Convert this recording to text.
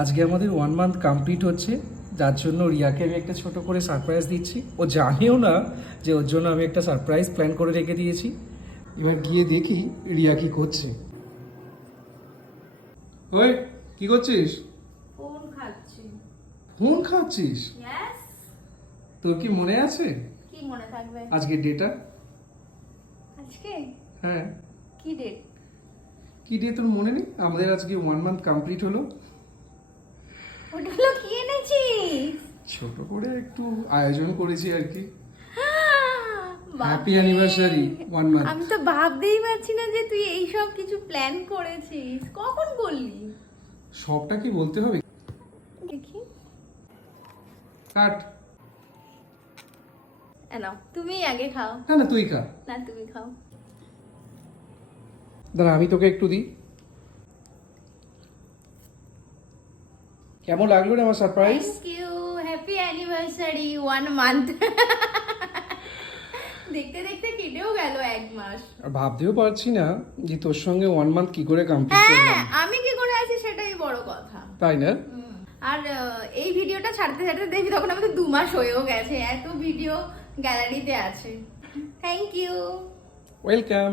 আজকে আমাদের 1 month complete হচ্ছে, যার জন্য রিয়াকে আমি একটা ছোট করে সারপ্রাইজ দিচ্ছি। ও জানেও না যে ওর জন্য আমি একটা সারপ্রাইজ প্ল্যান করে রেখে দিয়েছি। এবার গিয়ে দেখি রিয়া কি করছে। ওই কি করছিস? ফোন খাচ্ছি। ফোন খাচ্ছিস? ইয়েস। তোর কি মনে আছে কি মনে থাকবে? আজকে ডেটা? আজকে হ্যাঁ। কি ডেট? কি ডে তোর মনে নেই? আমাদের আজকে 1 মান্থ কমপ্লিট হলো। ওগুলো কি এনেছিস? ছোট করে একটু আয়োজন করেছি আর কি। বাপরে। Happy anniversary 1 month. আমি তো ভাবতেই পারছি না যে তুই এই সব কিছু প্ল্যান করেছিস। কখন করলি? সবটা কি বলতে হবে? দেখি। কাট। নাও তুমি আগে খাও। না না তুই খা। না তুমি খাও। দাঁড়া আমি তোকে একটু দিই। কেমন লাগলো রে আমার surprise? Thank you. Happy anniversary 1 month. দেখতে দেখতে কেটেও গেল 1 মাস। আর ভাবতেও পারছি না যে তোর সঙ্গে 1 মান্থ কি করে কমপ্লিট হ্যাঁ, করলাম। আমি কি করে আছি সেটাই বড় কথা। তাই না? আর এই ভিডিওটা ছাড়তে ছাড়তে দেখি তখন আমাদের 2 মাস হয়েও গেছে। এত ভিডিও গ্যালারিতে আছে। Thank you. ওয়েলকাম।